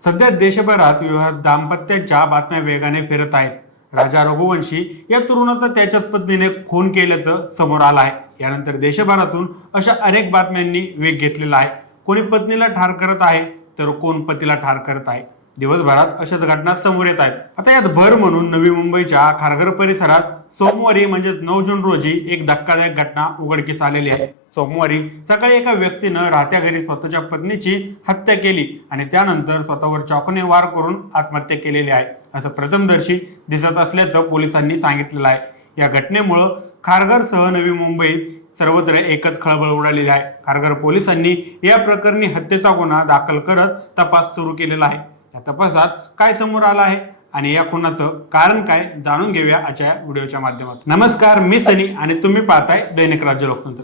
सध्या देशभरात विवाह दाम्पत्याच्या बातम्या वेगाने फिरत आहेत. राजा रघुवंशी या तरुणाचा त्याच्याच पत्नीने खून केल्याचं समोर आलं आहे. यानंतर देशभरातून अशा अनेक बातम्यांनी वेग घेतलेला आहे. कोणी पत्नीला ठार करत आहे तर कोण पतीला ठार करत आहे? दिवसभरात अशाच घटना समोर येत आहेत. आता यात भर म्हणून नवी मुंबईच्या खारघर परिसरात सोमवारी म्हणजेच नऊ जून रोजी एक धक्कादायक घटना उघडकीस आलेली आहे. सोमवारी सकाळी एका व्यक्तीनं राहत्या घरी स्वतःच्या पत्नीची हत्या केली आणि त्यानंतर स्वतःवर चाकूने वार करून आत्महत्या केलेली आहे. असं प्रथमदर्शी दिसत असल्याचं पोलिसांनी सांगितलेलं आहे. या घटनेमुळं खारघरसह नवी मुंबईत सर्वत्र एकच खळबळ उडालेली आहे. खारघर पोलिसांनी या प्रकरणी हत्येचा गुन्हा दाखल करत तपास सुरू केलेला आहे. त्या तपासात काय समोर आलं आहे आणि या खुनाचं कारण काय जाणून घेऊया आजच्या व्हिडिओच्या माध्यमातून. नमस्कार मी सनी आणि तुम्ही पाहताय दैनिक राज्य लोकतंत्र.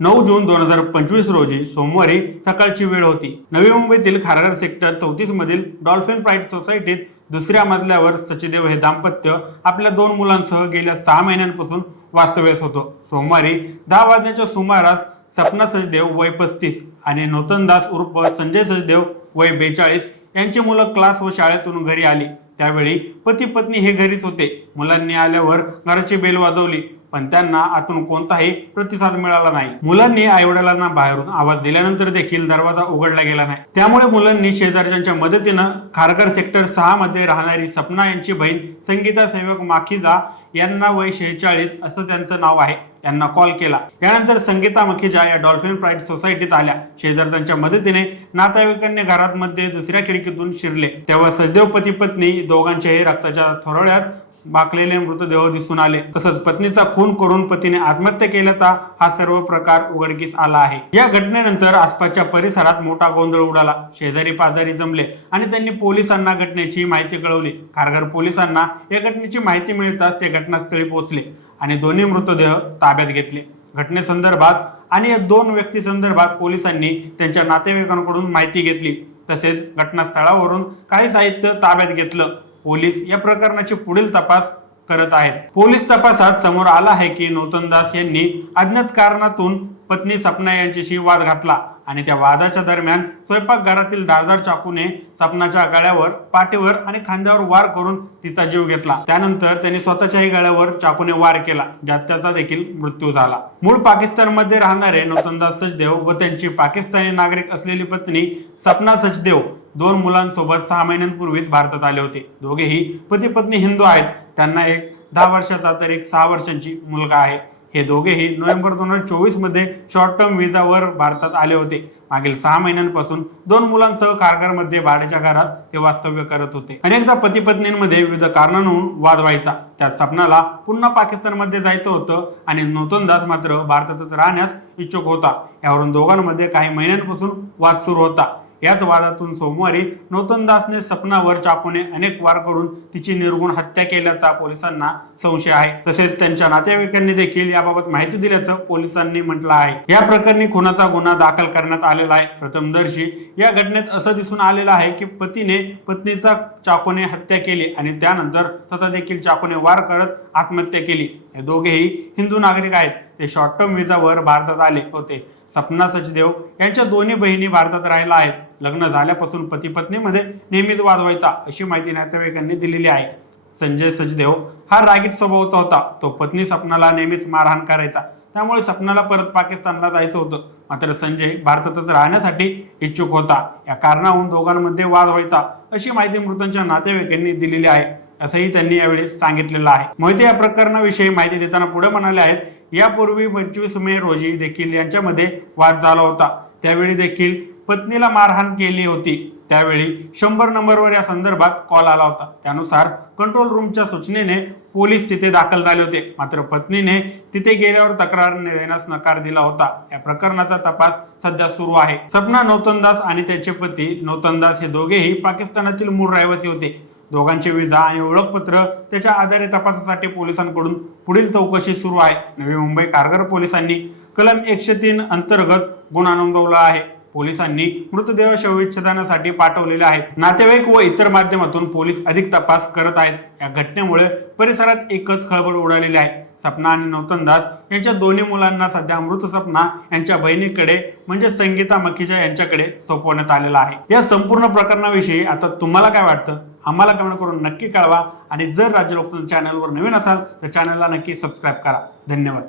नऊ जून दोन हजार पंचवीस रोजी सोमवारी सकाळची वेळ होती. नवी मुंबईतील खारघर सेक्टर चौतीस मधील डॉल्फिन प्राईड सोसायटीत दुसऱ्या मजल्यावर सचिदेव हे दाम्पत्य आपल्या दोन मुलांसह गेल्या सहा महिन्यांपासून वास्तव्यास होतं. सोमवारी दहा वाजण्याच्या सुमारास सपना सचदेव वय पस्तीस आणि नूतनदास उर्फ संजय सचदेव वय बेचाळीस यांची मुलं क्लास व शाळेतून घरी आली. त्यावेळी पती पत्नी हे घरीच होते. मुलांनी आल्यावर घराची बेल वाजवली. पण त्यांना आतून कोणताही प्रतिसाद मिळाला नाही. मुलांनी आईवडिलांना बाहेरून आवाज दिल्यानंतर देखील दरवाजा उघडला गेला नाही. त्यामुळे मुलांनी शेजारच्यांच्या मदतीनं खारघर सेक्टर सहा मध्ये राहणारी सपना यांची बहीण संगीता सेवक माखीजा यांना वय शेहेचाळीस असं त्यांचं नाव आहे. यांना कॉल केला. यानंतर संगीता मखीजा या डॉल्फिन प्राईड सोसायटीत आल्या. शेजारच्यांच्या मदतीने नातेवाईकांनी घरात मध्ये दुसऱ्या खिडकीतून शिरले. तेव्हा सजदेव पती पत्नी दोघांच्याही रक्ताच्या थोरळ्यात बाकलेले मृतदेह दिसून आले. तसंच पत्नीचा खून करून पतीने आत्महत्या केल्याचा हा सर्व प्रकार उघडकीस आला आहे. या घटनेनंतर आसपासच्या परिसरात मोठा गोंधळ उडाला. शेजारी पाजारी जमले आणि त्यांनी पोलिसांना घटनेची माहिती कळवली. खारघर पोलिसांना या घटनेची माहिती मिळताच ते घटनास्थळी पोहोचले. आणि दोन्ही मृतदेह ताब्यात घेतले. घटनेसंदर्भात आणि या दोन व्यक्ती संदर्भात पोलिसांनी त्यांच्या नातेवाईकांकडून माहिती घेतली. तसेच घटनास्थळावरून काही साहित्य ताब्यात घेतलं. पोलीस या प्रकरणाची पुढील तपास करत आहेत. पोलीस तपासात समोर आला आहे की नूतनदास यांनी अज्ञात कारणातून पत्नी सपना यांच्याशी वाद घातला आणि त्या वादाच्या दरम्यान स्वयंपाकघरातील धारदार चाकूने सपनाच्या गळ्यावर पाठीवर आणि खांद्यावर वार करून तिचा जीव घेतला. त्यानंतर त्यांनी स्वतःच्याही गळ्यावर चाकूने वार केला ज्यात त्याचा देखील मृत्यू झाला. मूळ पाकिस्तानमध्ये राहणारे नूतनदास सचदेव व त्यांची पाकिस्तानी नागरिक असलेली पत्नी सपना सचदेव दोन मुलांसोबत सहा महिन्यांपूर्वीच भारतात आले होते. दोघेही पती पत्नी हिंदू आहेत. त्यांना एक दहा वर्षाचा तर एक सहा वर्षांची मुलगा आहे. हे दोघेही नोव्हेंबर दोन हजार चोवीसमध्ये शॉर्ट टर्म विजावर भारतात आले होते. मागील सहा महिन्यांपासून दोन मुलांसह कारगारमध्ये भाड्याच्या घरात ते वास्तव्य करत होते. अनेकदा पती पत्नींमध्ये विविध कारणांहून वाद व्हायचा. त्या सपनाला पुन्हा पाकिस्तानमध्ये जायचं होतं आणि नूतनदास मात्र भारतातच राहण्यास इच्छुक होता. यावरून दोघांमध्ये काही महिन्यांपासून वाद सुरू होता. याच वादातून सोमवारी नूतनदासने सपनावर चाकूने अनेक वार करून तिची निर्गुण हत्या केल्याचा पोलिसांना संशय आहे. तसेच त्यांच्या नातेवाईकांनी देखील याबाबत माहिती दिल्याचं पोलिसांनी म्हटलं आहे. या प्रकरणी खुनाचा गुन्हा दाखल करण्यात आलेला आहे. प्रथमदर्शी या घटनेत असं दिसून आलेलं आहे की पतीने पत्नीचा चाकूने हत्या केली आणि त्यानंतर स्वतः देखील चाकूने वार करत आत्महत्या केली. हे दोघेही हिंदू नागरिक आहेत. ते शॉर्ट टर्म विजावर भारतात आले होते. सपना सचदेव यांच्या दोन्ही बहिणी भारतात राहिल्या आहेत. लग्न झाल्यापासून पती पत्नीमध्ये नेहमीच वाद व्हायचा अशी माहिती नातेवाईकांनी दिलेली आहे. संजय सचदेव हा रागीट स्वभावाचा होता. तो पत्नी सपनाला नेहमीच मारहाण करायचा. त्यामुळे सपनाला परत पाकिस्तानला जायचं होतं. मात्र संजय भारतातच राहण्यासाठी इच्छुक होता. या कारणाहून दोघांमध्ये वाद व्हायचा अशी माहिती मृतांच्या नातेवाईकांनी दिलेली आहे. असंही त्यांनी यावेळी सांगितलेलं आहे. मोहिते या प्रकरणाविषयी माहिती देताना पुढे म्हणाले आहेत यापूर्वी पंचवीस मे रोजी देखील यांच्यामध्ये वाद झाला होता. त्यावेळी देखील पत्नीला मारहाण केली होती. त्यावेळी शंभर नंबरवर या संदर्भात कॉल आला होता. त्यानुसार कंट्रोल रूमच्या सूचनेने पोलीस तिथे दाखल झाले होते. मात्र पत्नीने तिथे गेल्यावर तक्रार देण्यास नकार दिला होता. या प्रकरणाचा तपास सध्या सुरू आहे. सपना नौतनदास आणि त्यांचे पती नौतनदास हे दोघेही पाकिस्तानातील मूळ रहिवासी होते. दोघांचे विजा आणि ओळखपत्र. त्याच्या आधारे तपासासाठी पोलिसांकडून पुढील चौकशी सुरू आहे. नवी मुंबई कारगर पोलिसांनी कलम एकशे तीन अंतर्गत गुन्हा नोंदवला आहे. पोलिसांनी मृतदेह शवविच्छेदनासाठी पाठवलेले आहेत. नातेवाईक व इतर माध्यमातून पोलीस अधिक तपास करत आहेत. या घटनेमुळे परिसरात एकच खळबळ उडालेली आहे. सपना आणि नौतन दास यांच्या दोन्ही मुलांना सध्या मृत सपना यांच्या बहिणीकडे म्हणजे संगीता मखिजा यांच्याकडे सोपवण्यात आलेला आहे. या संपूर्ण प्रकरणाविषयी आता तुम्हाला काय वाटतं? आम्हाला कमेंट करून नक्की कळवा. आणि जर राज्य लोकतंत्र चॅनलवर नवीन असाल तर चॅनलला नक्की सबस्क्राईब करा. धन्यवाद.